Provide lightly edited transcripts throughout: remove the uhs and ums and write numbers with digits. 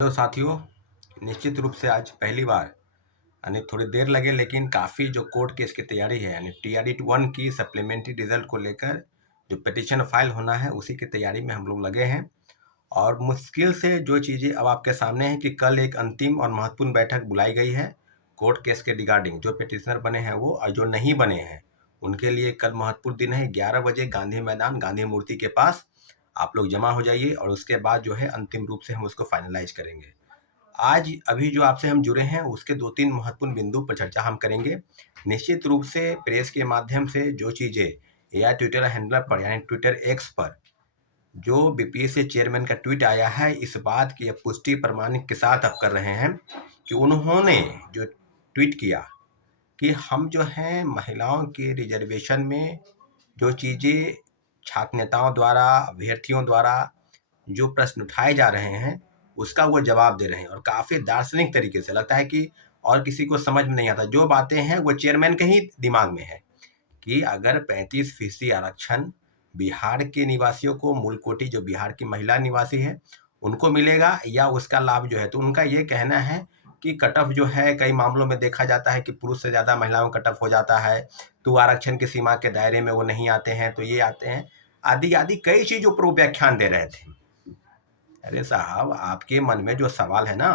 तो साथियों, निश्चित रूप से आज पहली बार यानी थोड़ी देर लगे लेकिन काफ़ी जो कोर्ट केस की तैयारी है यानी TRE-1 की सप्लीमेंट्री रिजल्ट को लेकर जो पिटिशन फाइल होना है उसी की तैयारी में हम लोग लगे हैं। और मुश्किल से जो चीज़ें अब आपके सामने हैं कि कल एक अंतिम और महत्वपूर्ण बैठक बुलाई गई है कोर्ट केस के रिगार्डिंग। जो पिटिशनर बने हैं वो और जो नहीं बने हैं उनके लिए कल महत्वपूर्ण दिन है। 11 बजे गांधी मैदान गांधी मूर्ति के पास आप लोग जमा हो जाइए और उसके बाद जो है अंतिम रूप से हम उसको फाइनलाइज करेंगे। आज अभी जो आपसे हम जुड़े हैं उसके 2-3 महत्वपूर्ण बिंदु पर चर्चा हम करेंगे। निश्चित रूप से प्रेस के माध्यम से जो चीज़ें या ट्विटर हैंडलर पर यानी ट्विटर एक्स पर जो बीपीएससी चेयरमैन का ट्वीट आया है, इस बात की पुष्टि प्रमाणित के साथ अब कर रहे हैं कि उन्होंने जो ट्वीट किया कि हम जो हैं महिलाओं के रिजर्वेशन में जो चीज़ें छात्र नेताओं द्वारा, अभ्यर्थियों द्वारा जो प्रश्न उठाए जा रहे हैं उसका वो जवाब दे रहे हैं और काफ़ी दार्शनिक तरीके से। लगता है कि और किसी को समझ में नहीं आता। जो बातें हैं वो चेयरमैन के ही दिमाग में है कि अगर 35% आरक्षण बिहार के निवासियों को, मूल कोटि जो बिहार की महिला निवासी है उनको मिलेगा या उसका लाभ जो है, तो उनका ये कहना है कि कट ऑफ जो है कई मामलों में देखा जाता है कि पुरुष से ज़्यादा महिलाओं का कट ऑफ हो जाता है, तो आरक्षण की सीमा के दायरे में वो नहीं आते हैं, तो ये आते हैं, आदि आदि कई चीज़ों पर वो व्याख्यान दे रहे थे। अरे साहब, आपके मन में जो सवाल है ना,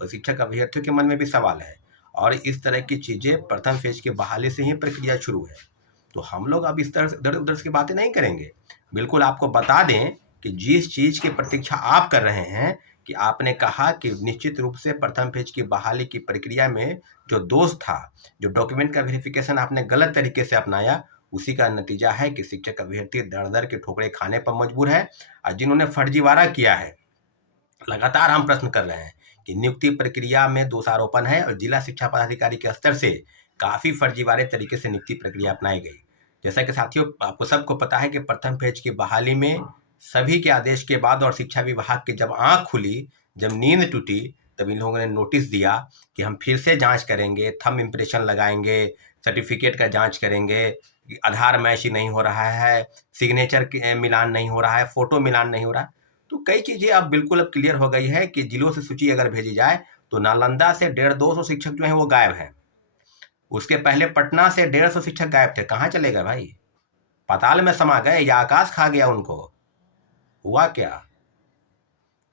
वो शिक्षक अभ्यर्थियों के मन में भी सवाल है। और इस तरह की चीज़ें प्रथम फेज की बहाली से ही प्रक्रिया शुरू है। तो हम लोग अब इस तरह से इधर उधर की बातें नहीं करेंगे। बिल्कुल आपको बता दें कि जिस चीज़ की प्रतीक्षा आप कर रहे हैं कि आपने कहा कि निश्चित रूप से प्रथम फेज की बहाली की प्रक्रिया में जो दोष था, जो डॉक्यूमेंट का वेरिफिकेशन आपने गलत तरीके से अपनाया, उसी का नतीजा है कि शिक्षक अभ्यर्थी दर दर के ठोकरे खाने पर मजबूर है। और जिन्होंने फर्जीवाड़ा किया है, लगातार हम प्रश्न कर रहे हैं कि नियुक्ति प्रक्रिया में दोषारोपण है और जिला शिक्षा पदाधिकारी के स्तर से काफ़ी फर्जीवाड़े तरीके से नियुक्ति प्रक्रिया अपनाई गई। जैसा कि साथियों आपको सबको पता है कि प्रथम फेज की बहाली में सभी के आदेश के बाद और शिक्षा विभाग की जब आंख खुली, जब नींद टूटी, तब इन लोगों ने नोटिस दिया कि हम फिर से जांच करेंगे, थंब इम्प्रेशन लगाएंगे, सर्टिफिकेट का जांच करेंगे, आधार मैच ही नहीं हो रहा है, सिग्नेचर मिलान नहीं हो रहा है, फोटो मिलान नहीं हो रहा है। तो कई चीज़ें अब बिल्कुल अब क्लियर हो गई है कि जिलों से सूची अगर भेजी जाए तो नालंदा से 150-200 शिक्षक जो हैं वो गायब हैं। उसके पहले पटना से 150 शिक्षक गायब थे। कहाँ चले गए भाई? पाताल में समा गए या आकाश खा गया उनको? हुआ क्या?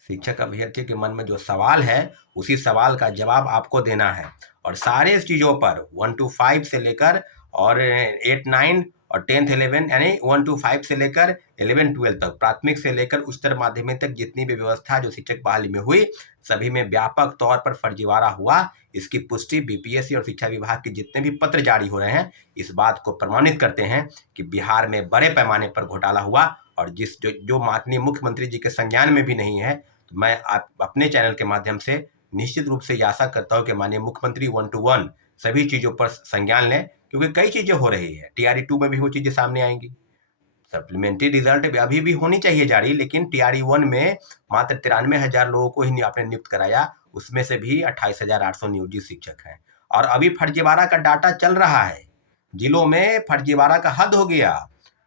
शिक्षक अभ्यर्थी के मन में जो सवाल है उसी सवाल का जवाब आपको देना है। और सारे चीज़ों पर 1 to 5 से लेकर और 8, 9 और 10th 11 यानी 1 to 5 से लेकर 11, 12 तक, प्राथमिक से लेकर उच्चतर माध्यमिक तक जितनी भी व्यवस्था जो शिक्षक बहाली में हुई, सभी में व्यापक तौर पर फर्जीवाड़ा हुआ। इसकी पुष्टि बीपीएससी और शिक्षा विभाग के जितने भी पत्र जारी हो रहे हैं इस बात को प्रमाणित करते हैं कि बिहार में बड़े पैमाने पर घोटाला हुआ। और जो माननीय मुख्यमंत्री जी के संज्ञान में भी नहीं है, तो मैं आप अपने चैनल के माध्यम से निश्चित रूप से ये आशा करता हूँ कि माननीय मुख्यमंत्री 1 to 1 सभी चीज़ों पर संज्ञान लें, क्योंकि कई चीज़ें हो रही है। TRE-2 में भी वो चीज़ें सामने आएंगी। सप्लीमेंट्री रिजल्ट अभी भी होनी चाहिए जारी, लेकिन TRE-1 में मात्र 93,000 लोगों को ही आपने नियुक्त कराया, उसमें से भी 28,800 नियोजित शिक्षक हैं। और अभी फर्जीवाड़ा का डाटा चल रहा है, जिलों में फर्जीवाड़ा का हद हो गया।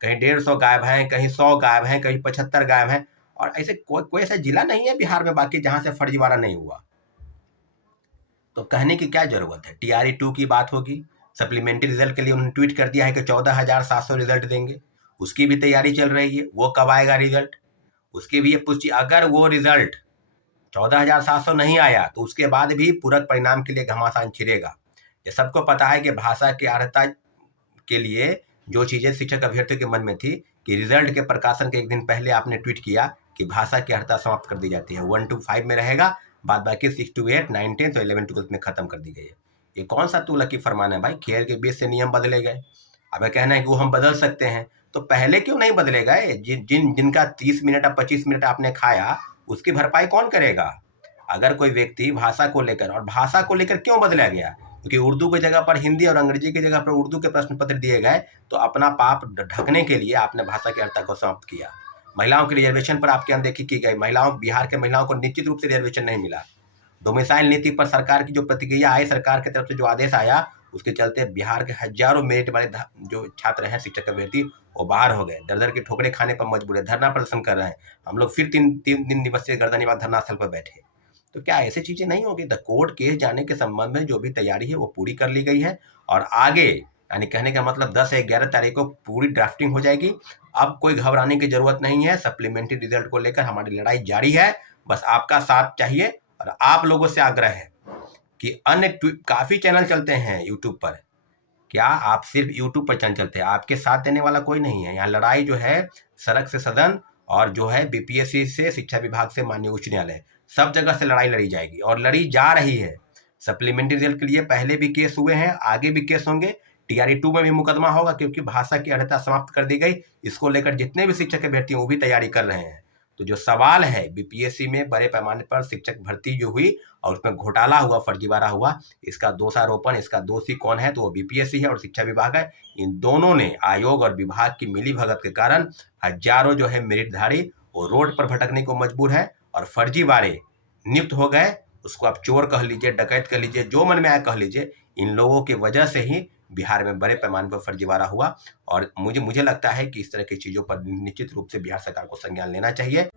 कहीं 150 गायब हैं, कहीं 100 गायब हैं, कहीं 75 गायब हैं। और ऐसे कोई ऐसा जिला नहीं है बिहार में बाकी जहां से फर्जीवाड़ा नहीं हुआ। तो कहने की क्या जरूरत है? TRE-2 की बात होगी, सप्लीमेंट्री रिजल्ट के लिए उन्होंने ट्वीट कर दिया है कि 14,700 रिजल्ट देंगे, उसकी भी तैयारी चल रही है। वो कब आएगा रिजल्ट, उसकी भी ये पुष्टि। अगर वो रिजल्ट 14,700 नहीं आया तो उसके बाद भी पूरक परिणाम के लिए घमासान छिड़ेगा। ये सबको पता है कि भाषा की अर्हता के लिए जो चीज़ें शिक्षक अभ्यर्थियों के मन में थी कि रिजल्ट के प्रकाशन के एक दिन पहले आपने ट्वीट किया कि भाषा की अर्हता समाप्त कर दी जाती है, 1 to 5 में रहेगा, बाद बाकी 6 to 8, 9, 10 तो 11, 12 में खत्म कर दी गई है। ये कौन सा तुगलकी फरमान है भाई? खेल के बीच से नियम बदले गए। अब कहना है कि वो हम बदल सकते हैं, तो पहले क्यों नहीं बदले गए? जिनका 30 मिनट या 25 मिनट आपने खाया उसकी भरपाई कौन करेगा? अगर कोई व्यक्ति भाषा को लेकर, और भाषा को लेकर क्यों बदला गया? क्योंकि उर्दू की जगह पर हिंदी और अंग्रेजी की जगह पर उर्दू के प्रश्न पत्र दिए गए, तो अपना पाप ढकने के लिए आपने भाषा की अर्हता को समाप्त किया। महिलाओं की रिजर्वेशन पर आपकी अनदेखी की गई। बिहार के महिलाओं को निश्चित रूप से रिजर्वेशन नहीं मिला। डोमिसाइल नीति पर सरकार की जो प्रतिक्रिया आई, सरकार की तरफ से जो आदेश आया, उसके चलते बिहार के हजारों मेरिट वाले जो छात्र हैं, शिक्षक अभ्यर्थी, वो बाहर हो गए, दर दर के ठोकरे खाने पर मजबूर है, धरना प्रदर्शन कर रहे हैं। हम लोग फिर तीन दिन दिवसीय गर्दनीबाग धरना स्थल पर बैठे। तो क्या ऐसी चीज़ें नहीं होगी? द कोर्ट केस जाने के संबंध में जो भी तैयारी है वो पूरी कर ली गई है और आगे यानी कहने का मतलब 10 या 11 तारीख को पूरी ड्राफ्टिंग हो जाएगी। अब कोई घबराने की जरूरत नहीं है। सप्लीमेंट्री रिजल्ट को लेकर हमारी लड़ाई जारी है। बस आपका साथ चाहिए और आप लोगों से आग्रह है कि अन्य काफ़ी चैनल चलते हैं यूट्यूब पर। क्या आप सिर्फ यूट्यूब पर चैनल चलते हैं? आपके साथ देने वाला कोई नहीं है। यहाँ लड़ाई जो है सड़क से सदन और जो है बीपीएससी से शिक्षा विभाग से माननीय उच्च न्यायालय, सब जगह से लड़ाई लड़ी जाएगी और लड़ी जा रही है। सप्लीमेंट्री रिजल्ट के लिए पहले भी केस हुए हैं, आगे भी केस होंगे। टीआरई 2 में भी मुकदमा होगा क्योंकि भाषा की अर्हता समाप्त कर दी गई। इसको लेकर जितने भी शिक्षक अभ्यर्थी वो भी तैयारी कर रहे हैं। तो जो सवाल है बीपीएससी में बड़े पैमाने पर शिक्षक भर्ती जो हुई और उसमें घोटाला हुआ, फर्जीवाड़ा हुआ, इसका दोषारोपण, इसका दोषी कौन है? तो वो बीपीएससी है और शिक्षा विभाग है। इन दोनों ने आयोग और विभाग की मिलीभगत के कारण हजारों जो है मेरिटधारी वो रोड पर भटकने को मजबूर है और फर्जीवाड़े नियुक्त हो गए। उसको आप चोर कह लीजिए, डकैत कह लीजिए, जो मन में आया कह लीजिए। इन लोगों की वजह से ही बिहार में बड़े पैमाने पर फर्जीवाड़ा हुआ और मुझे लगता है कि इस तरह की चीज़ों पर निश्चित रूप से बिहार सरकार को संज्ञान लेना चाहिए।